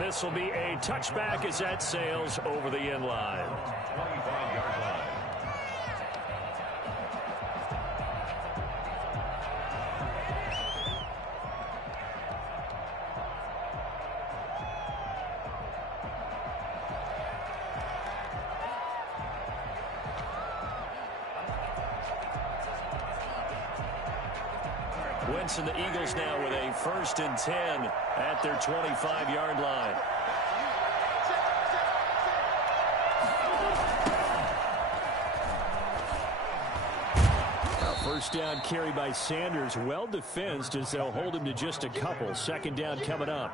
And this will be a touchback as that sails over the end line. 25-yard line. Wentz and the Eagles now with a 1st and 10 at their 25-yard line. First down carry by Sanders, well defensed as they'll hold him to just a couple. 2nd down coming up.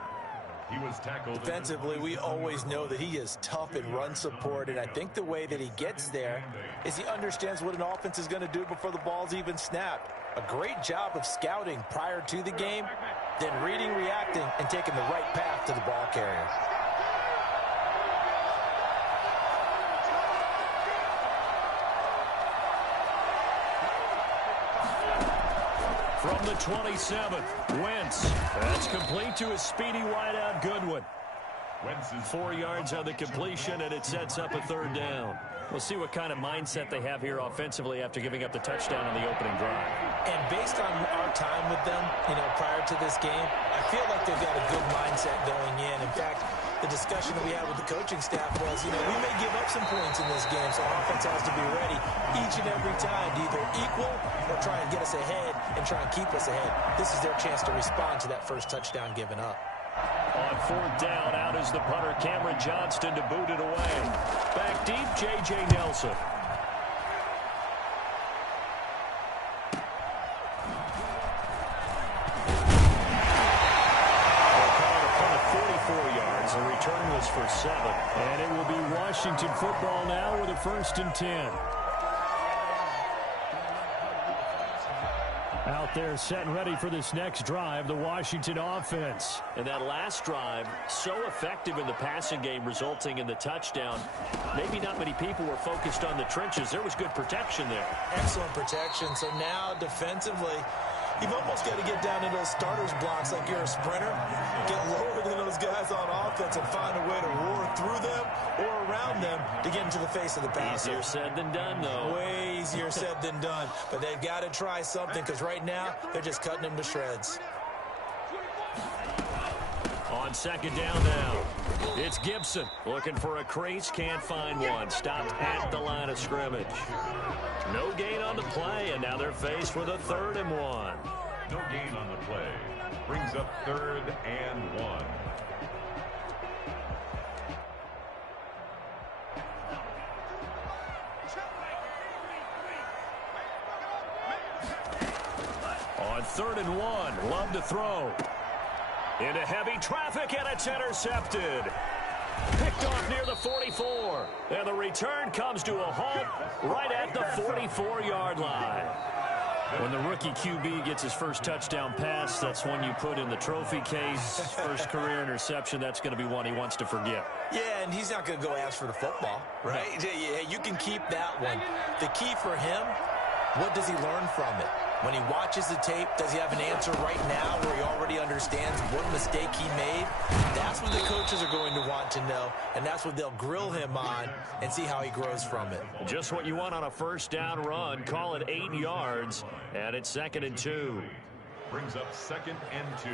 He was tackled. Defensively, we always know that he is tough in run support, and I think the way that he gets there is he understands what an offense is going to do before the ball's even snapped. A great job of scouting prior to the game, then reading, reacting, and taking the right path to the ball carrier. From the 27th, Wentz. That's complete to his speedy wideout Goodwin. 4 yards on the completion, and it sets up a 3rd down. We'll see what kind of mindset they have here offensively after giving up the touchdown on the opening drive. And based on our time with them, prior to this game, I feel like they've got a good mindset going in. In fact, the discussion that we had with the coaching staff was, we may give up some points in this game, so our offense has to be ready each and every time to either equal or try and get us ahead and try and keep us ahead. This is their chance to respond to that first touchdown given up. On 4th down, out is the punter, Cameron Johnston, to boot it away. Back deep, J.J. Nelson. The return was for 7. And it will be Washington football now with a 1st and 10. Out there set and ready for this next drive, the Washington offense. And that last drive, so effective in the passing game, resulting in the touchdown. Maybe not many people were focused on the trenches. There was good protection there. Excellent protection. So now defensively, you've almost got to get down into those starters blocks like you're a sprinter. Get lower than those guys on offense and find a way to roar through them or around them to get into the face of the passer. Easier said than done, though. Way easier said than done. But they've got to try something because right now they're just cutting them to shreds. On 2nd down now, it's Gibson looking for a crease, can't find one. Stopped at the line of scrimmage. No gain on the play, and now they're faced with a 3rd and 1. No gain on the play. Brings up 3rd and 1. On 3rd and 1, Love to throw. Into heavy traffic, and it's intercepted. Picked off near the 44. And the return comes to a halt right at the 44-yard line. When the rookie QB gets his first touchdown pass, that's one you put in the trophy case. First career interception, that's going to be one he wants to forget. Yeah, and he's not going to go ask for the football, right? Yeah, you can keep that one. The key for him, what does he learn from it? When he watches the tape, does he have an answer right now where he already understands what mistake he made? That's what the coaches are going to want to know, and that's what they'll grill him on and see how he grows from it. Just what you want on a 1st down run. Call it 8 yards, and it's 2nd and 2. Brings up 2nd and 2.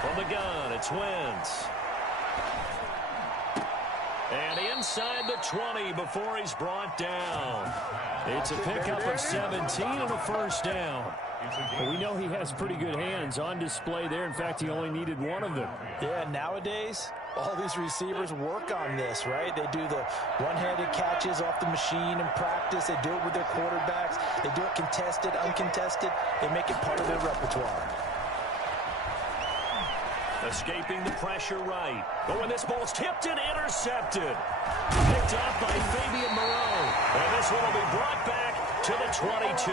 From the gun, it's Wentz. And inside the 20 before he's brought down. It's a pickup of 17 and a 1st down. Well, we know he has pretty good hands on display there. In fact, he only needed one of them. Yeah, nowadays, all these receivers work on this, right? They do the one-handed catches off the machine in practice. They do it with their quarterbacks. They do it contested, uncontested. They make it part of their repertoire. Escaping the pressure right. But when this ball's tipped and intercepted. Picked up by Fabian Moreau. And this one will be brought back to the 22.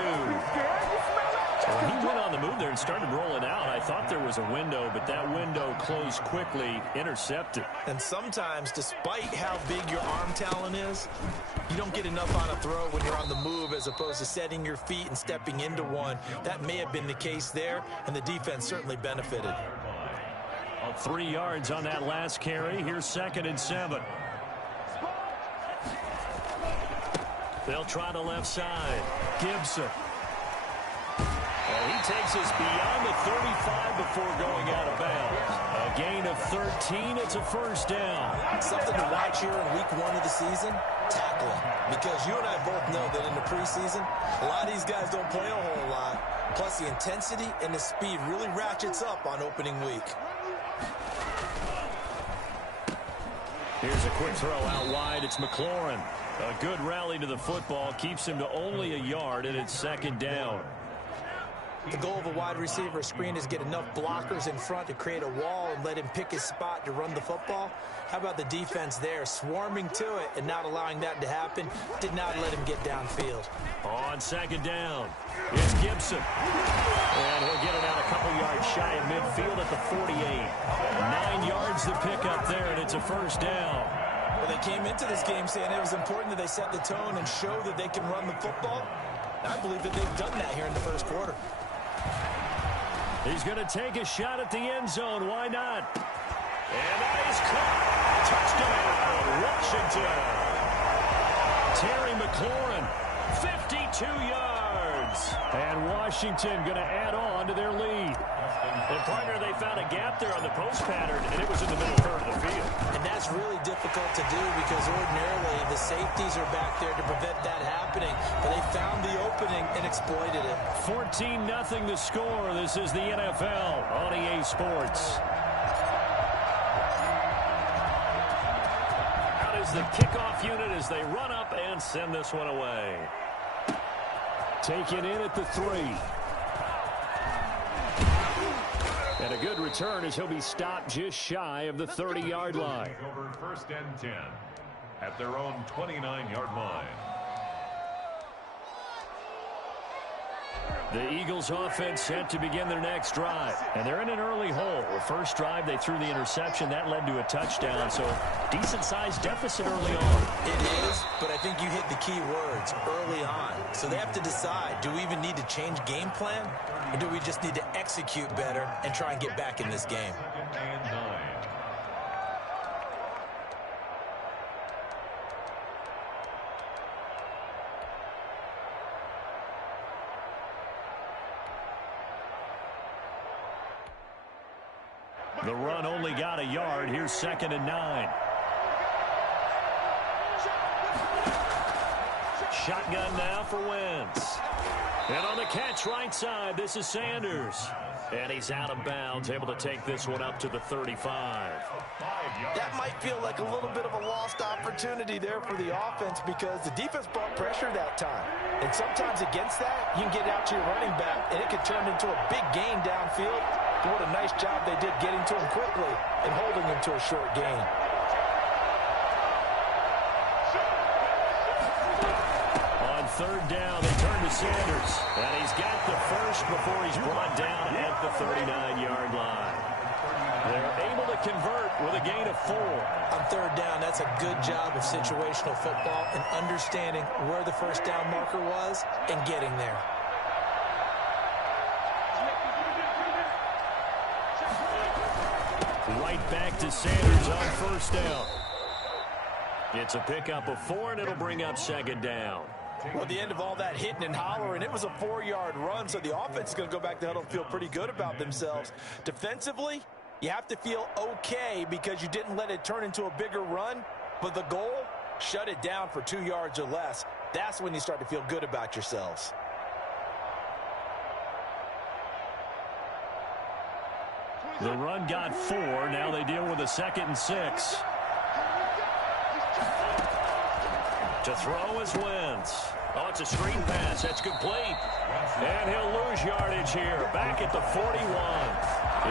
Well, he went on the move there and started rolling out. I thought there was a window, but that window closed quickly, intercepted. And sometimes, despite how big your arm talent is, you don't get enough on a throw when you're on the move as opposed to setting your feet and stepping into one. That may have been the case there, and the defense certainly benefited. 3 yards on that last carry. Here's 2nd and 7. They'll try the left side. Gibson. And he takes us beyond the 35 before going out of bounds. A gain of 13. It's a first down. Something to watch here in week 1 of the season, tackling. Because you and I both know that in the preseason, a lot of these guys don't play a whole lot. Plus, the intensity and the speed really ratchets up on opening week. Here's a quick throw out wide. It's McLaurin. A good rally to the football. Keeps him to only a yard, and it's 2nd down. The goal of a wide receiver screen is get enough blockers in front to create a wall and let him pick his spot to run the football. How about the defense there, swarming to it and not allowing that to happen? Did not let him get downfield. On 2nd down, it's Gibson. And he'll get it out a couple yards shy of midfield at the 48. 9 yards to pick up there, and it's a first down. Well, they came into this game saying it was important that they set the tone and show that they can run the football. I believe that they've done that here in the first quarter. He's going to take a shot at the end zone. Why not? And that is caught. Touchdown, Washington. Terry McLaurin, 52 yards. And Washington going to add on to their lead. And, partner, they found a gap there on the post pattern, and it was in the middle third of the field. And that's really difficult to do because ordinarily the safeties are back there to prevent that happening. But they found the opening and exploited it. 14-0 the score. This is the NFL on EA Sports. Out is the kickoff unit as they run up and send this one away. Taken in at the 3. And a good return as he'll be stopped just shy of the 30-yard line. Over 1st and 10 at their own 29-yard line. The Eagles offense set to begin their next drive. And they're in an early hole. The first drive, they threw the interception. That led to a touchdown. So decent-sized deficit early on. It is, but I think you hit the key words, early on. So they have to decide, do we even need to change game plan? Or do we just need to execute better and try and get back in this game? 2nd and 9. The run only got a yard. Here's 2nd and 9. Shotgun now for Wentz. And on the catch right side, this is Sanders. And he's out of bounds, able to take this one up to the 35. That might feel like a little bit of a lost opportunity there for the offense because the defense brought pressure that time. And sometimes against that, you can get out to your running back, and it could turn into a big gain downfield. But what a nice job they did getting to him quickly and holding him to a short gain. On 3rd down, they turn to Sanders. And he's got the first before he's brought down at the 39-yard line. They're able to convert with a gain of 4. On 3rd down, that's a good job of situational football and understanding where the first down marker was and getting there. Right back to Sanders on 1st down. It's a pickup of 4, and it'll bring up 2nd down. Well, at the end of all that hitting and hollering, it was a 4-yard run, so the offense is going to go back to huddle and feel pretty good about themselves. Defensively, you have to feel okay because you didn't let it turn into a bigger run, but the goal, shut it down for 2 yards or less. That's when you start to feel good about yourselves. The run got 4. Now they deal with a 2nd and 6. To throw is Wentz. Oh, it's a screen pass. That's complete. And he'll lose yardage here. Back at the 41.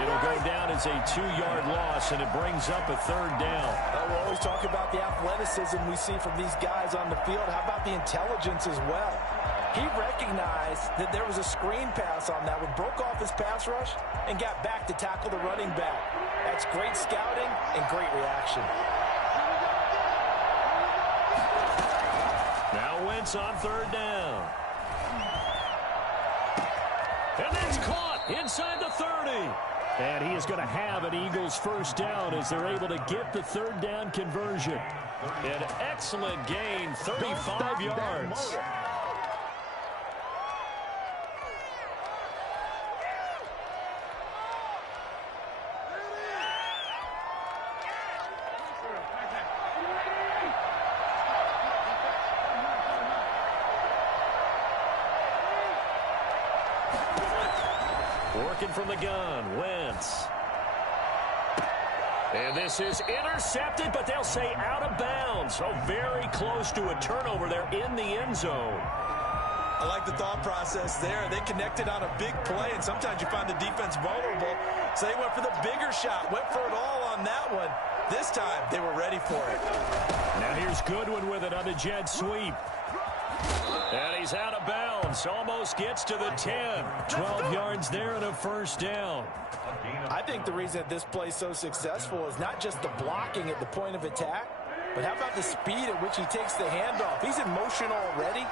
It'll go down as a 2-yard loss, and it brings up a 3rd down. We'll always talk about the athleticism we see from these guys on the field. How about the intelligence as well? He recognized that there was a screen pass on that one, broke off his pass rush, and got back to tackle the running back. That's great scouting and great reaction. Now Wentz on third down. And that's caught inside the 30. And he is going to have an Eagles first down as they're able to get the third down conversion. An excellent gain, 35 yards. Working from the gun, Wentz. And this is intercepted, but they'll say out of bounds. So very close to a turnover there in the end zone. I like the thought process there. They connected on a big play, and sometimes you find the defense vulnerable. So they went for the bigger shot, went for it all on that one. This time, they were ready for it. Now here's Goodwin with it on the jet sweep. And he's out of bounds. Almost gets to the 10. 12 yards there and a first down. I think the reason that this play is so successful is not just the blocking at the point of attack, but how about the speed at which he takes the handoff? He's in motion already,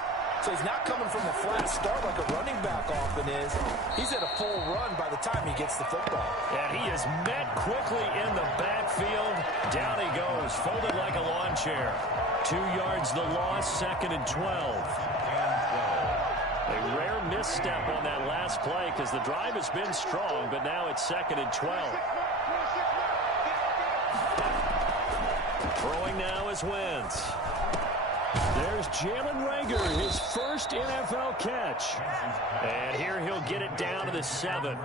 so he's not coming from a flat start like a running back often is. He's at a full run by the time he gets the football. And he is met quickly in the backfield. Down he goes, folded like a lawn chair. 2 yards the loss, 2nd and 12. A rare misstep on that last play because the drive has been strong, but now it's 2nd and 12. Throwing now is Wentz. There's Jalen Reagor, his first NFL catch. And here he'll get it down to the 7.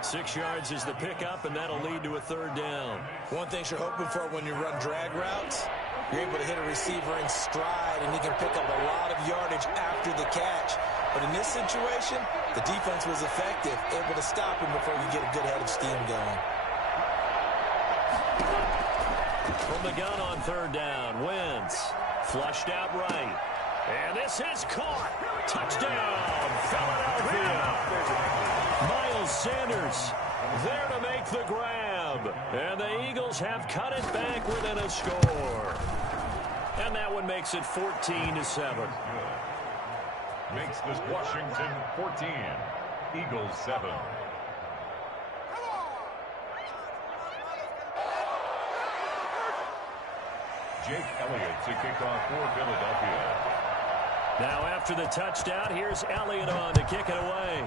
6 yards is the pickup, and that'll lead to a third down. One thing you're hoping for when you run drag routes, you're able to hit a receiver in stride, and he can pick up a lot of yardage after the catch. But in this situation, the defense was effective, able to stop him before you get a good head of steam going. From the gun on third down, Wentz flushed out right. And this is caught. Touchdown, Philadelphia. Miles Sanders there to make the grab. And the Eagles have cut it back within a score. And that one makes it 14-7. Makes this Washington 14, Eagles 7. Jake Elliott to kick off for Philadelphia. Now after the touchdown, here's Elliott on to kick it away.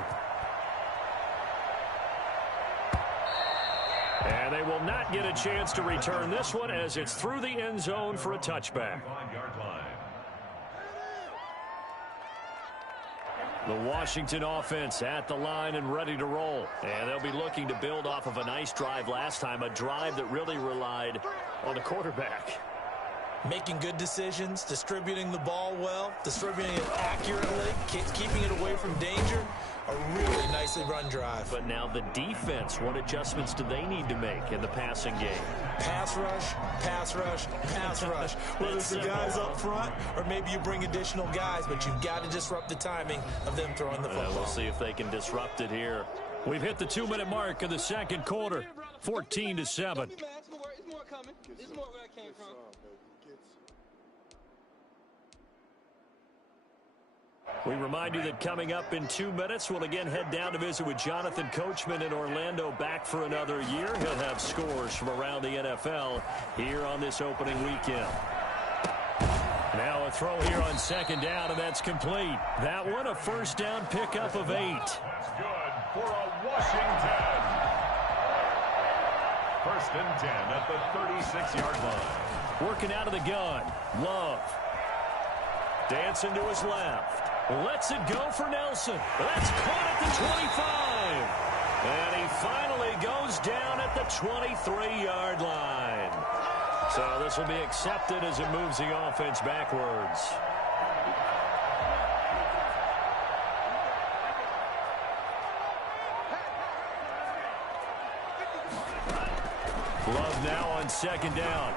And they will not get a chance to return this one as it's through the end zone for a touchback. The Washington offense at the line and ready to roll. And they'll be looking to build off of a nice drive last time, a drive that really relied on the quarterback. Making good decisions, distributing the ball well, distributing it accurately, keeping it away from danger. A really nicely run drive. But now the defense, what adjustments do they need to make in the passing game? Pass rush, pass rush, pass rush. Whether it's the guys up front or maybe you bring additional guys, but you've got to disrupt the timing of them throwing the football. We'll see if they can disrupt it here. We've hit the 2-minute mark of the second quarter, 14-7. It's more coming. It's more where I came from. We remind you that coming up in 2 minutes, we'll again head down to visit with Jonathan Coachman in Orlando, back for another year. He'll have scores from around the NFL here on this opening weekend. Now a throw here on second down, and that's complete. That one, a first down pickup of 8. That's good for a Washington. 1st and 10 at the 36-yard line. Working out of the gun, Love. Dancing to his left. Lets it go for Nelson. That's caught at the 25. And he finally goes down at the 23-yard line. So this will be accepted as it moves the offense backwards. Love now on second down.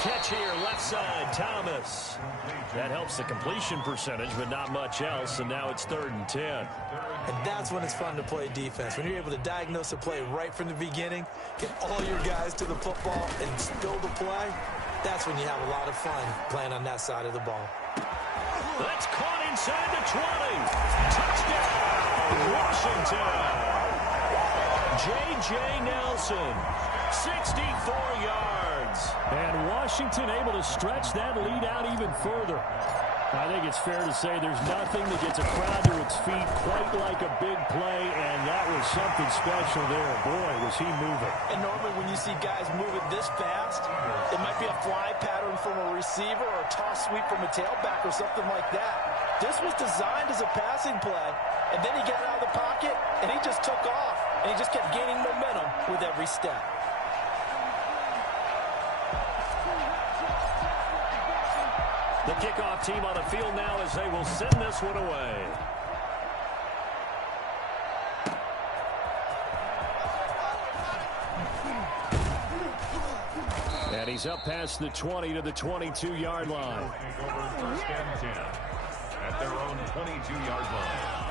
Catch here, left side, Thomas. That helps the completion percentage, but not much else, and now it's 3rd and 10. And that's when it's fun to play defense. When you're able to diagnose a play right from the beginning, get all your guys to the football, and still the play, that's when you have a lot of fun playing on that side of the ball. That's caught inside the 20. Touchdown, Washington. J.J. Nelson, 64 yards. And Washington able to stretch that lead out even further. I think it's fair to say there's nothing that gets a crowd to its feet quite like a big play, and that was something special there. Boy, was he moving. And normally when you see guys moving this fast, it might be a fly pattern from a receiver or a toss sweep from a tailback or something like that. This was designed as a passing play, and then he got out of the pocket, and he just took off, and he just kept gaining momentum with every step. The kickoff team on the field now as they will send this one away. And he's up past the 20 to the 22-yard line. Over 1st and 10 at their own 22-yard line.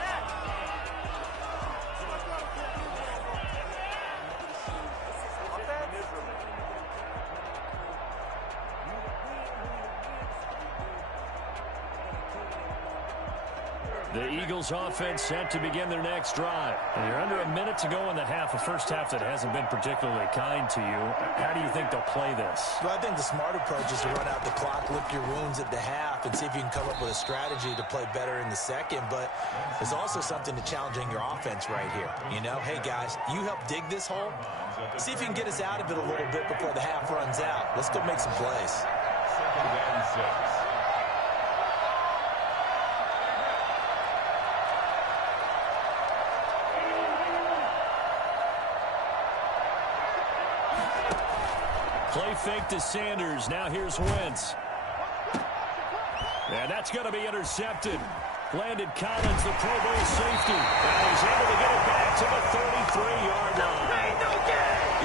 The Eagles offense set to begin their next drive. And you're under a minute to go in the half, a first half that hasn't been particularly kind to you. How do you think they'll play this? Well, I think the smart approach is to run out the clock, lick your wounds at the half, and see if you can come up with a strategy to play better in the second. But there's also something to challenging your offense right here. You know, hey, guys, you help dig this hole. See if you can get us out of it a little bit before the half runs out. Let's go make some plays. 2nd and 6. Play fake to Sanders. Now here's Wentz. And that's going to be intercepted. Landon Collins, the Pro Bowl safety. And he's able to get it back to the 33-yard line.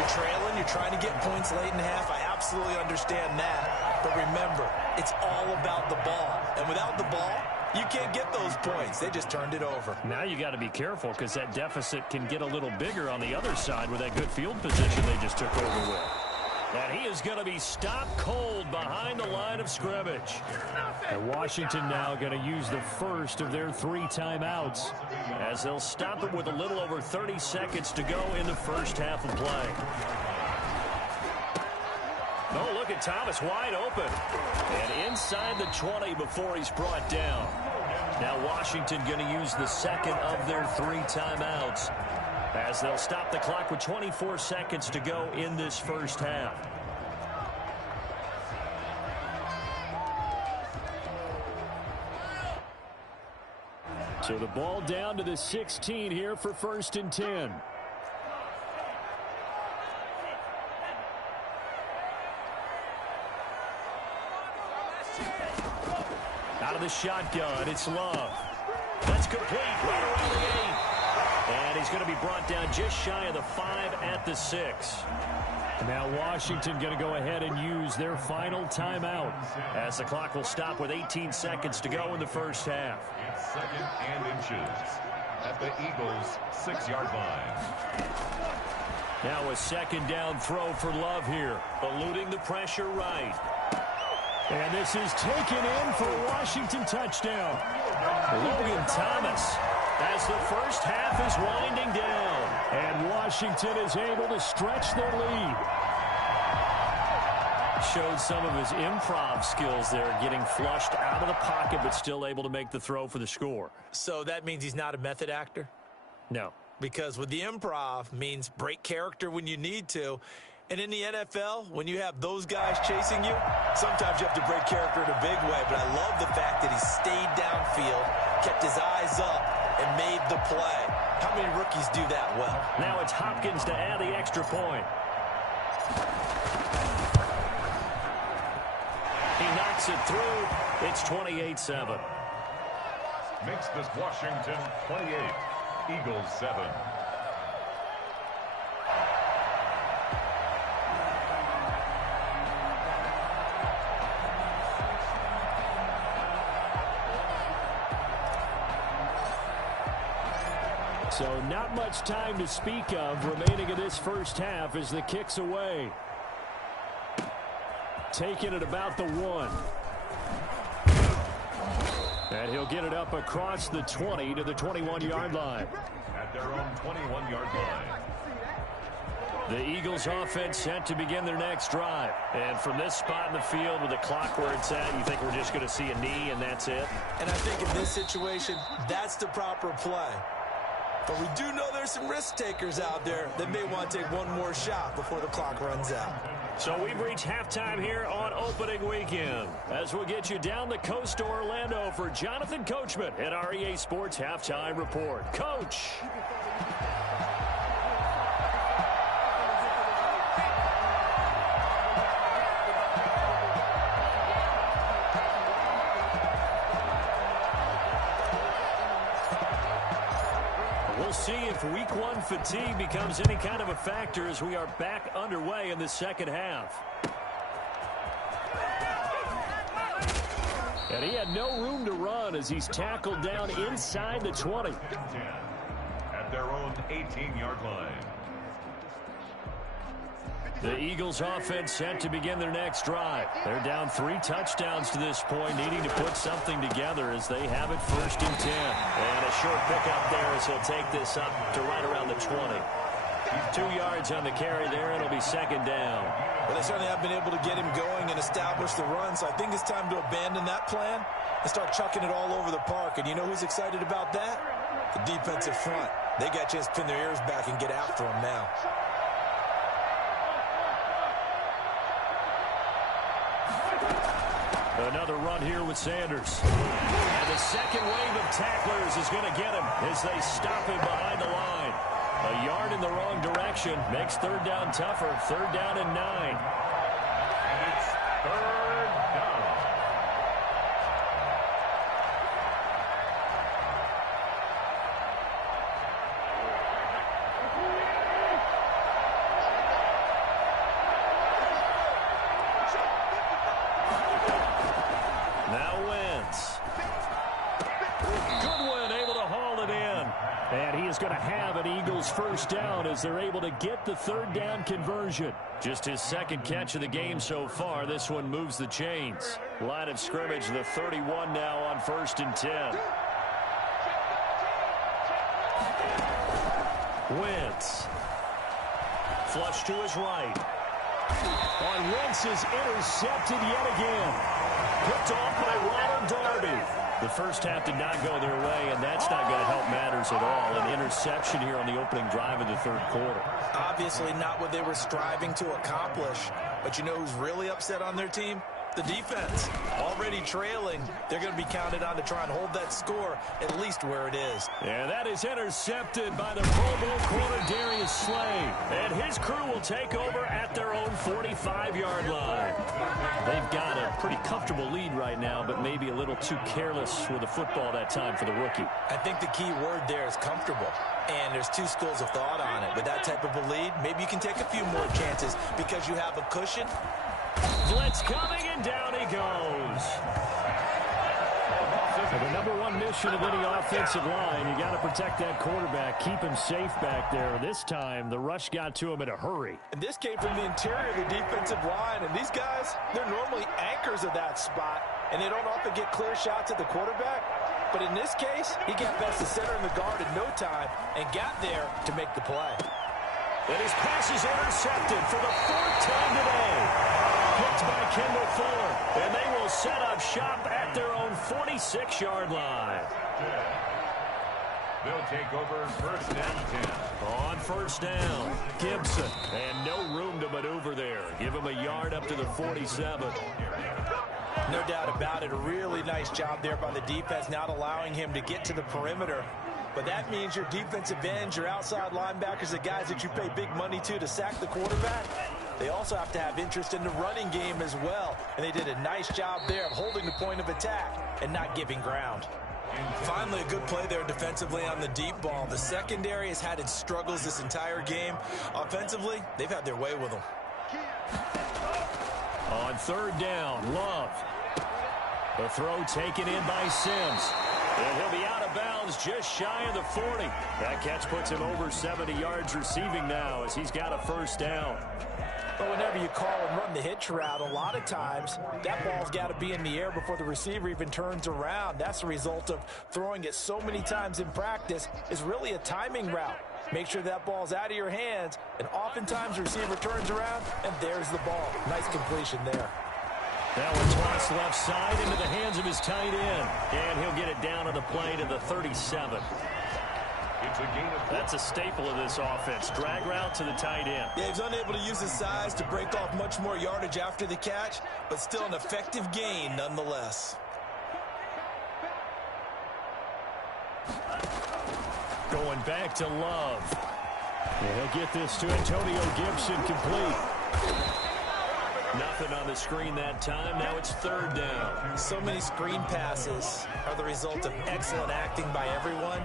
You're trailing. You're trying to get points late in the half. I absolutely understand that. But remember, it's all about the ball. And without the ball, you can't get those points. They just turned it over. Now you got to be careful because that deficit can get a little bigger on the other side with that good field position they just took over with. And he is going to be stopped cold behind the line of scrimmage. And Washington now going to use the first of their 3 timeouts, as they'll stop it with a little over 30 seconds to go in the first half of play. Oh, look at Thomas wide open. And inside the 20 before he's brought down. Now Washington going to use the second of their 3 timeouts, as they'll stop the clock with 24 seconds to go in this first half. So the ball down to the 16 here for 1st and 10. Out of the shotgun, it's Love. That's complete right around the 8. And he's going to be brought down just shy of the 5 at the 6. Now Washington going to go ahead and use their final timeout, as the clock will stop with 18 seconds to go in the first half. It's 2nd and inches at the Eagles' 6-yard line. Now a second down throw for Love here, eluding the pressure right. And this is taken in for a Washington touchdown. Logan Thomas, as the first half is winding down. And Washington is able to stretch their lead. Showed some of his improv skills there, getting flushed out of the pocket, but still able to make the throw for the score. So that means he's not a method actor? No. Because with the improv means break character when you need to. And in the NFL, when you have those guys chasing you, sometimes you have to break character in a big way. But I love the fact that he stayed downfield, kept his eyes up, and made the play. How many rookies do that well? Now it's Hopkins to add the extra point. He knocks it through. It's 28-7. Makes this Washington 28, Eagles 7. So not much time to speak of remaining in this first half as the kick's away. Taking it about the 1. And he'll get it up across the 20 to the 21-yard line. At their own 21-yard line. The Eagles offense set to begin their next drive. And from this spot in the field with the clock where it's at, you think we're just going to see a knee and that's it? And I think in this situation, that's the proper play. But we do know there's some risk takers out there that may want to take one more shot before the clock runs out. So we've reached halftime here on opening weekend. As we'll get you down the coast to Orlando for Jonathan Coachman at our EA Sports Halftime Report. Coach! We'll see if week 1 fatigue becomes any kind of a factor as we are back underway in the second half. And he had no room to run as he's tackled down inside the 20. At their own 18-yard line. The Eagles offense set to begin their next drive. They're down 3 touchdowns to this point, needing to put something together as they have it 1st and 10. And a short pickup there as he'll take this up to right around the 20. 2 yards on the carry there. It'll be 2nd down. Well, they certainly have been able to get him going and establish the run, so I think it's time to abandon that plan and start chucking it all over the park. And you know who's excited about that? The defensive front. They got a chance to pin their ears back and get after him now. Another run here with Sanders. And the second wave of tacklers is going to get him as they stop him behind the line. A yard in the wrong direction makes 3rd down tougher. 3rd down and 9. And it's 3rd down. Now Wentz. Goodwin able to haul it in. And he is going to have an Eagles 1st down as they're able to get the 3rd down conversion. Just his 2nd catch of the game so far. This one moves the chains. Line of scrimmage, the 31 now on 1st and 10. Wentz. Flush to his right. And Wentz is intercepted yet again. Picked off by Ronald Darby. The first half did not go their way, and that's not going to help matters at all. An interception here on the opening drive of the 3rd quarter. Obviously not what they were striving to accomplish. But you know who's really upset on their team? The defense. Already trailing. They're going to be counted on to try and hold that score at least where it is. And that is intercepted by the Pro Bowl corner Darius Slay. And his crew will take over at their own 45-yard line. They've got a pretty comfortable lead right now, but maybe a little too careless with the football that time for the rookie. I think the key word there is comfortable. And there's 2 schools of thought on it. With that type of a lead, maybe you can take a few more chances because you have a cushion. Blitz coming, and down he goes. So the #1 mission of any offensive line, you got to protect that quarterback, keep him safe back there. This time, the rush got to him in a hurry. And this came from the interior of the defensive line. And these guys, they're normally anchors of that spot, and they don't often get clear shots at the quarterback. But in this case, he got past the center and the guard in no time and got there to make the play. And his pass is intercepted for the 4th time today. Picked by Kendall Fuller, and they will set up shop at their own 46-yard line. They'll take over 1st and 10. On 1st down, Gibson, and no room to maneuver there. Give him a yard up to the 47. No doubt about it. A really nice job there by the defense, not allowing him to get to the perimeter. But that means your defensive ends, your outside linebackers, the guys that you pay big money to sack the quarterback, they also have to have interest in the running game as well. And they did a nice job there of holding the point of attack and not giving ground. Finally, a good play there defensively on the deep ball. The secondary has had its struggles this entire game. Offensively, they've had their way with them. On 3rd down, Love. The throw taken in by Sims. And he'll be out of bounds just shy of the 40. That catch puts him over 70 yards receiving now as he's got a first down. But whenever you call and run the hitch route, a lot of times that ball's got to be in the air before the receiver even turns around. That's the result of throwing it so many times in practice. Is really a timing route. Make sure that ball's out of your hands, and oftentimes the receiver turns around, and there's the ball. Nice completion there. That one tossed left side into the hands of his tight end. And he'll get it down on the play to the 37. That's a staple of this offense. Drag route to the tight end. Yeah, he's unable to use his size to break off much more yardage after the catch, but still an effective gain nonetheless. Going back to Love. And he'll get this to Antonio Gibson complete. Nothing on the screen that time. Now it's third down. So many screen passes are the result of excellent acting by everyone.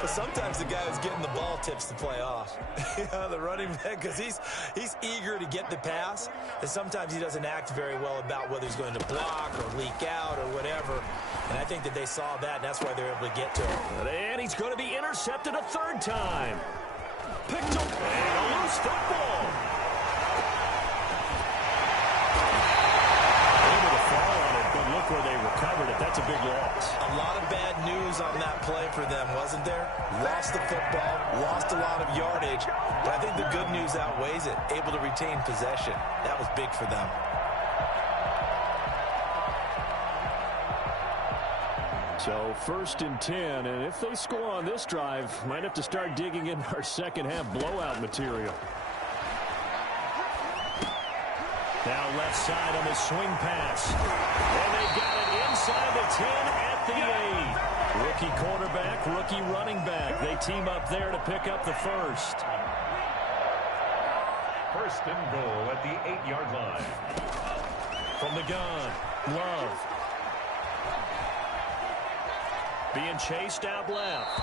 But sometimes the guy who's getting the ball tips the play off. The running back, because he's eager to get the pass. And sometimes he doesn't act very well about whether he's going to block or leak out or whatever. And I think that they saw that, and that's why they're able to get to him. And he's going to be intercepted a third time. Picked up and a loose football. Look where they recovered it. That's a big loss. A lot of bad news on that play for them, wasn't there? Lost the football, lost a lot of yardage, but I think the good news outweighs it. Able to retain possession. That was big for them. So first and 10, and if they score on this drive, might have to start digging in our second half blowout material. Now left side on the swing pass. And they got it inside the 10 at the 8. Rookie quarterback, rookie running back. They team up there to pick up the first. First and goal at the 8-yard line. From the gun, Love. Being chased out left.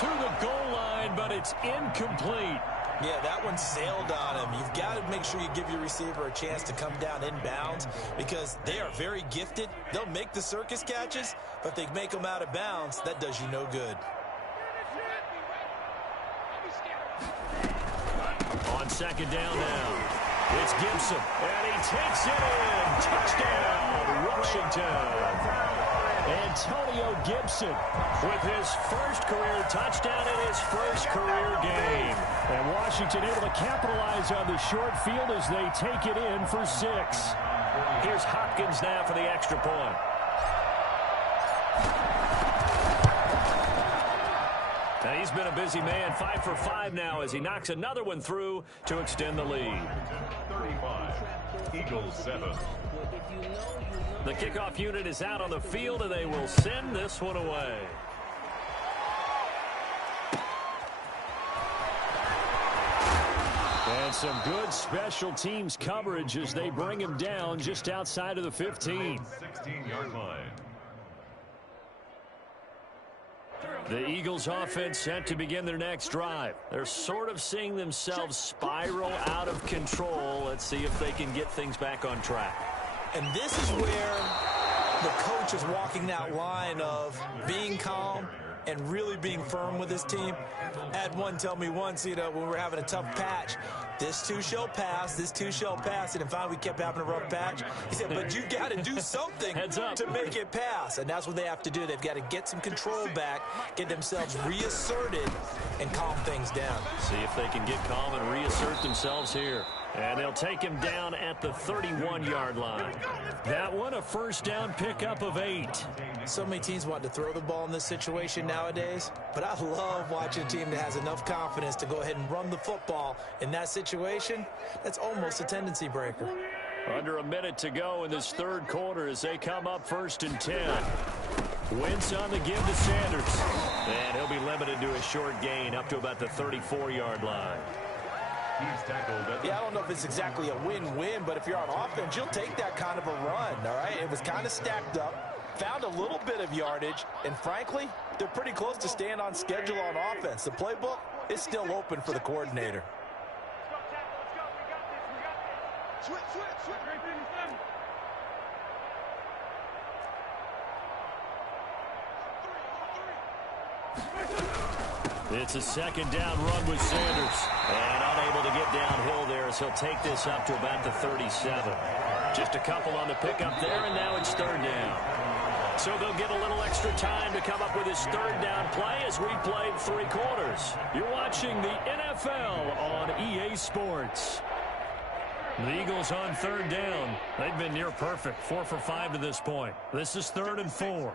To the goal line, but it's incomplete. Yeah, that one sailed on him. You've got to make sure you give your receiver a chance to come down inbounds because they are very gifted. They'll make the circus catches, but they make them out of bounds. That does you no good. On second down now, it's Gibson, and he takes it in. Touchdown, Washington. Antonio Gibson with his first career touchdown in his first career game. And Washington able to capitalize on the short field as they take it in for 6. Here's Hopkins now for the extra point. And he's been a busy man, 5 for 5 now as he knocks another one through to extend the lead. 35, Eagles 7. The kickoff unit is out on the field, and they will send this one away. And some good special teams coverage as they bring him down just outside of the 15. 16-yard line. The Eagles offense set to begin their next drive. They're sort of seeing themselves spiral out of control. Let's see if they can get things back on track. And this is where the coach is walking that line of being calm and really being firm with his team. I had one tell me once, when we were having a tough patch, this too shall pass, this too shall pass. And finally we kept having a rough patch. He said, but you got to do something to make it pass. And that's what they have to do. They've got to get some control back, get themselves reasserted, and calm things down. See if they can get calm and reassert themselves here. And they'll take him down at the 31-yard line. That one, a first down pickup of 8. So many teams want to throw the ball in this situation nowadays, but I love watching a team that has enough confidence to go ahead and run the football in that situation. That's almost a tendency breaker. Under a minute to go in this third quarter as they come up first and 10. Wentz on the give to Sanders. And he'll be limited to a short gain up to about the 34-yard line. Yeah, I don't know if it's exactly a win-win, but if you're on offense, you'll take that kind of a run, all right? It was kind of stacked up, found a little bit of yardage, and frankly, they're pretty close to staying on schedule on offense. The playbook is still open for the coordinator. It's a second down run with Sanders. And unable to get downhill there as he'll take this up to about the 37. Just a couple on the pickup there, and now it's third down. So they'll get a little extra time to come up with his third down play as we played 3 quarters. You're watching the NFL on EA Sports. The Eagles on third down. They've been near perfect, 4 for 5 to this point. This is 3rd and 4.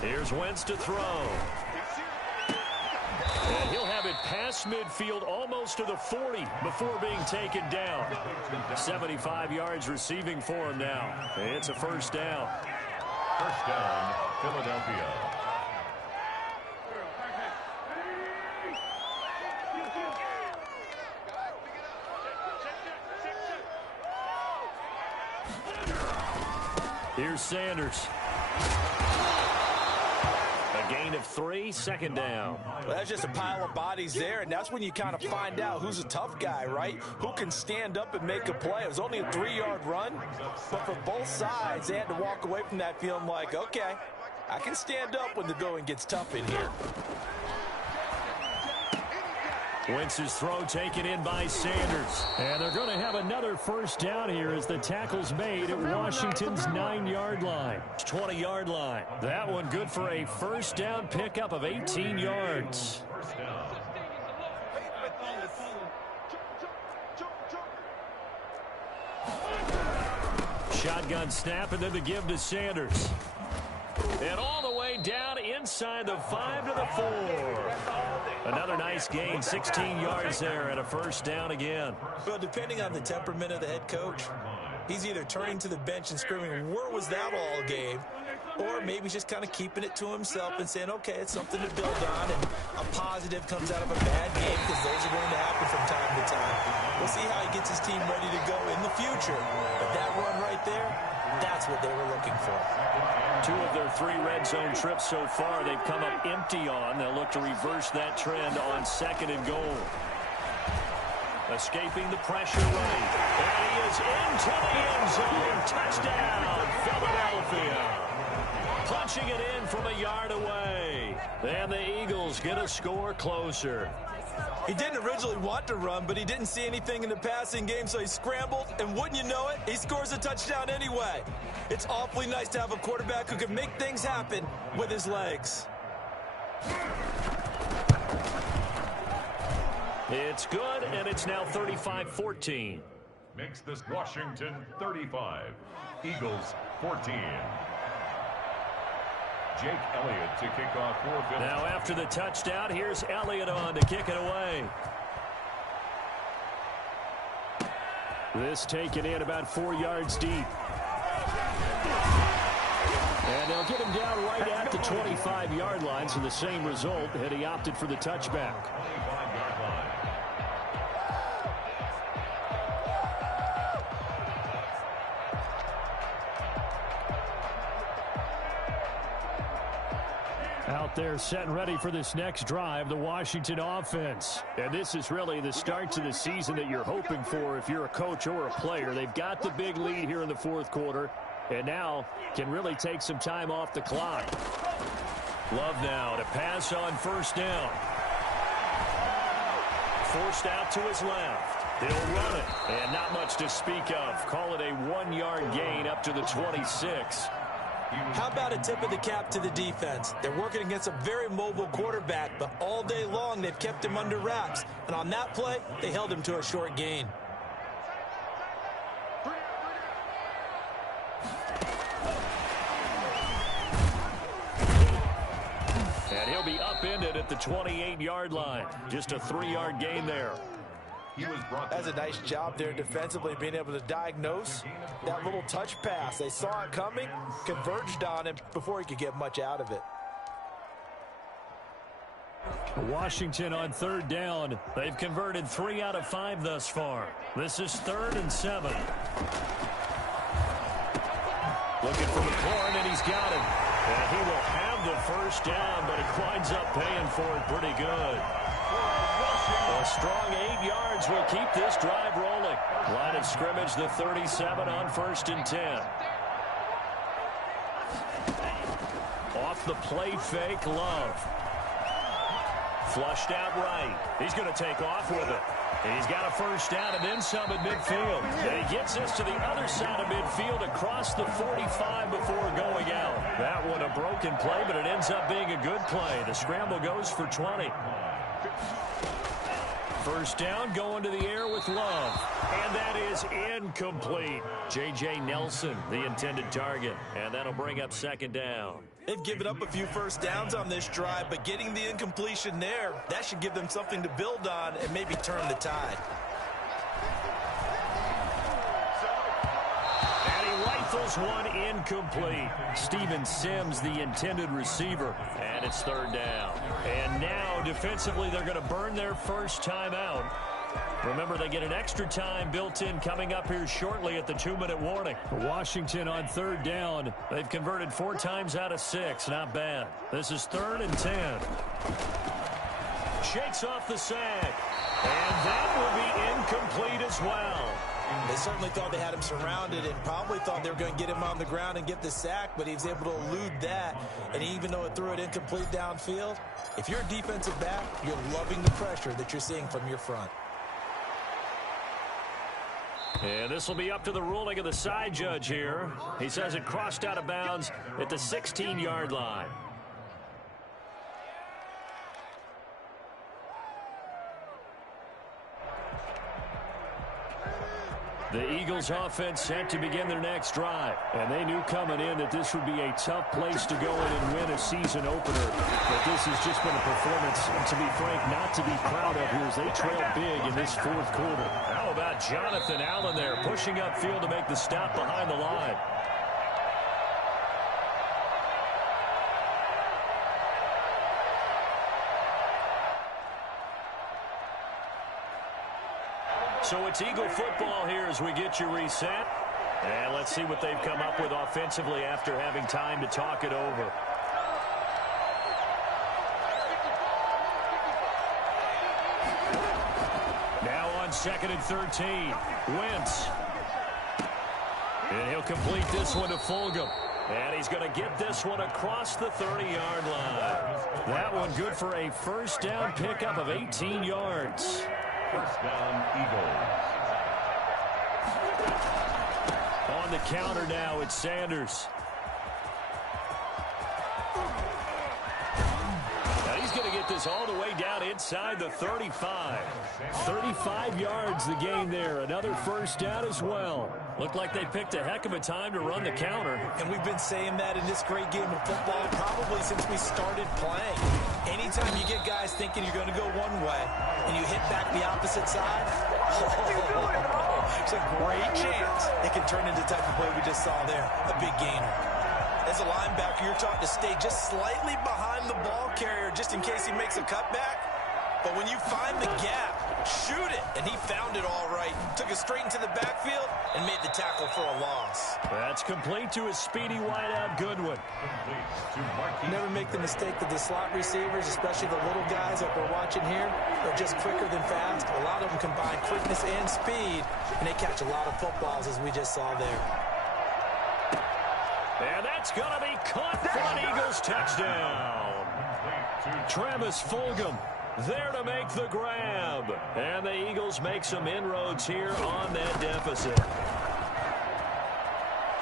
Here's Wentz to throw. And he'll have it past midfield almost to the 40 before being taken down. 75 yards receiving for him now. It's a first down. First down, Philadelphia. Here's Sanders. A gain of 3, second down. Well, that's just a pile of bodies there, and that's when you kind of find out who's a tough guy, right? Who can stand up and make a play. It was only a 3-yard run, but for both sides, they had to walk away from that feeling like, okay, I can stand up when the going gets tough in here. Wentz's throw taken in by Sanders. And they're going to have another first down here as the tackle's made at Washington's 9-yard line. 20-yard line. That one good for a first down pickup of 18 yards. Shotgun snap and then the give to Sanders. And all the way down inside the 5 to the 4. Another nice gain, 16 yards there and a first down again. Well, depending on the temperament of the head coach, he's either turning to the bench and screaming, where was that all game? Or maybe he's just kind of keeping it to himself and saying, okay, it's something to build on, and a positive comes out of a bad game because those are going to happen from time to time. We'll see how he gets his team ready to go in the future. But that run right there, that's what they were looking for. 2 of their 3 red zone trips so far they've come up empty on. They'll look to reverse that trend on 2nd and goal. Escaping the pressure right. And he is into the end zone. Touchdown, Philadelphia. Punching it in from a yard away. And the Eagles get a score closer. He didn't originally want to run, but he didn't see anything in the passing game, so he scrambled, and wouldn't you know it, he scores a touchdown anyway. It's awfully nice to have a quarterback who can make things happen with his legs. It's good, and it's now 35-14. Makes this Washington 35, Eagles 14. Jake Elliott to kick off for Philadelphia. Now after the touchdown, here's Elliott on to kick it away. This taken in about 4 yards deep. And they'll get him down right at the 25-yard line, so the same result had he opted for the touchback. 25-yard line. Out there set and ready for this next drive, the Washington offense. And this is really the start to the season that you're hoping for if you're a coach or a player. They've got the big lead here in the 4th quarter, and now can really take some time off the clock. Love now to pass on first down. Forced out to his left. He'll run it. And not much to speak of. Call it a 1-yard gain up to the 26. How about a tip of the cap to the defense? They're working against a very mobile quarterback, but all day long they've kept him under wraps. And on that play, they held him to a short gain. And he'll be upended at the 28-yard line. Just a 3-yard gain there. That's a nice job there defensively, being able to diagnose that little touch pass. They saw it coming, converged on him before he could get much out of it. Washington on 3rd down. They've converted 3 out of 5 thus far. This is 3rd and 7. Looking for McLaurin, and he's got him. And he will have the first down, but it winds up paying for it pretty good. A strong 8 yards will keep this drive rolling. Line of scrimmage, the 37 on 1st and 10. Off the play fake, Love. Flushed out right. He's going to take off with it. He's got a first down and then some at midfield. And he gets this to the other side of midfield across the 45 before going out. That one a broken play, but it ends up being a good play. The scramble goes for 20. First down, going to the air with Love. And that is incomplete. J.J. Nelson, the intended target. And that'll bring up second down. They've given up a few first downs on this drive, but getting the incompletion there, that should give them something to build on and maybe turn the tide. And he rifles one incomplete. Steven Sims, the intended receiver. And it's third down. And now, defensively, they're going to burn their first time out. Remember, they get an extra time built in coming up here shortly at the 2-minute warning. Washington on third down. They've converted 4 times out of 6. Not bad. This is 3rd and 10. Shakes off the sack. And that will be incomplete as well. They certainly thought they had him surrounded and probably thought they were going to get him on the ground and get the sack, but he was able to elude that. And even though it threw it incomplete downfield, if you're a defensive back, you're loving the pressure that you're seeing from your front. And this will be up to the ruling of the side judge here. He says it crossed out of bounds at the 16-yard line. The Eagles offense set to begin their next drive. And they knew coming in that this would be a tough place to go in and win a season opener. But this has just been a performance, to be frank, not to be proud of here as they trail big in this fourth quarter. How about Jonathan Allen there pushing upfield to make the stop behind the line? So it's Eagle football here as we get you reset. And let's see what they've come up with offensively after having time to talk it over. Now on 2nd and 13. Wentz. And he'll complete this one to Fulgham. And he's going to get this one across the 30-yard line. That one good for a first down pickup of 18 yards. First down, Eagles. On the counter now, it's Sanders. Now he's going to get this all the way down inside the 35. 35 yards the gain there. Another first down as well. Looked like they picked a heck of a time to run the counter. And we've been saying that in this great game of football probably since we started playing. Anytime you get guys thinking you're going to go one way and you hit back the opposite side, it's a great chance it can turn into the type of play we just saw there, a big gainer. As a linebacker, you're taught to stay just slightly behind the ball carrier just in case he makes a cutback. But when you find the gap, shoot it. And he found it all right. Took it straight into the backfield and made the tackle for a loss. That's complete to his speedy wideout Goodwin. Never make the mistake that the slot receivers, especially the little guys that we're watching here, are just quicker than fast. A lot of them combine quickness and speed, and they catch a lot of footballs, as we just saw there. And that's going to be caught for an Eagles touchdown. Travis Fulgham there to make the grab. And the Eagles make some inroads here on that deficit.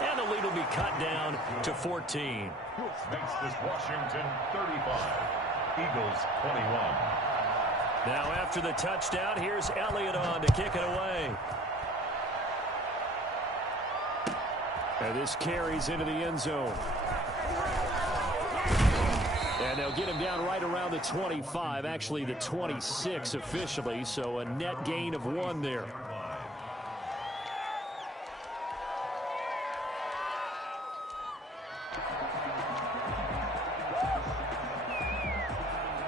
And the lead will be cut down to 14. Makes this Washington 35. Eagles 21. Now after the touchdown, here's Elliott on to kick it away. And this carries into the end zone. And they'll get him down right around the 25, actually the 26 officially, so a net gain of 1 there.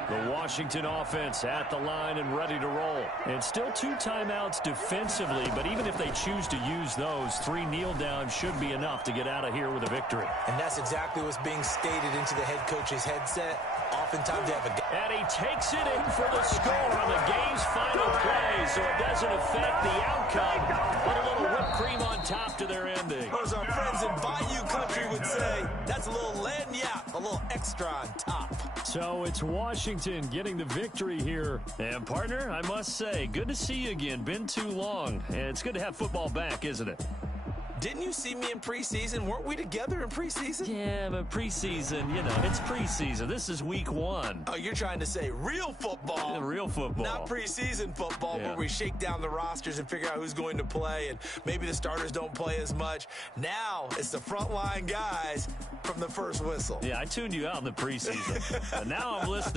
The Washington offense at the line and ready to roll. And still 2 timeouts defensively, but even if they choose to use those, 3 kneel downs should be enough to get out of here with a victory. And that's exactly what's being stated into the head coach's headset. Oftentimes they have a... And he takes it in for the score on the game's final plays. so it doesn't affect the outcome, but a little whipped cream on top to their ending. Or as our friends in Bayou Country would say, that's a little lagniappe, a little extra on top. So it's Washington getting the victory here. And, partner, I must say, good to see you again. Been too long. And it's good to have football back, isn't it? Didn't you see me in preseason? Weren't we together in preseason? Yeah, but preseason, it's preseason. This is week 1. Oh, you're trying to say real football. Yeah, real football. Not preseason football where we shake down the rosters and figure out who's going to play, and maybe the starters don't play as much. Now it's the frontline guys from the first whistle. Yeah, I tuned you out in the preseason. But now I'm listening.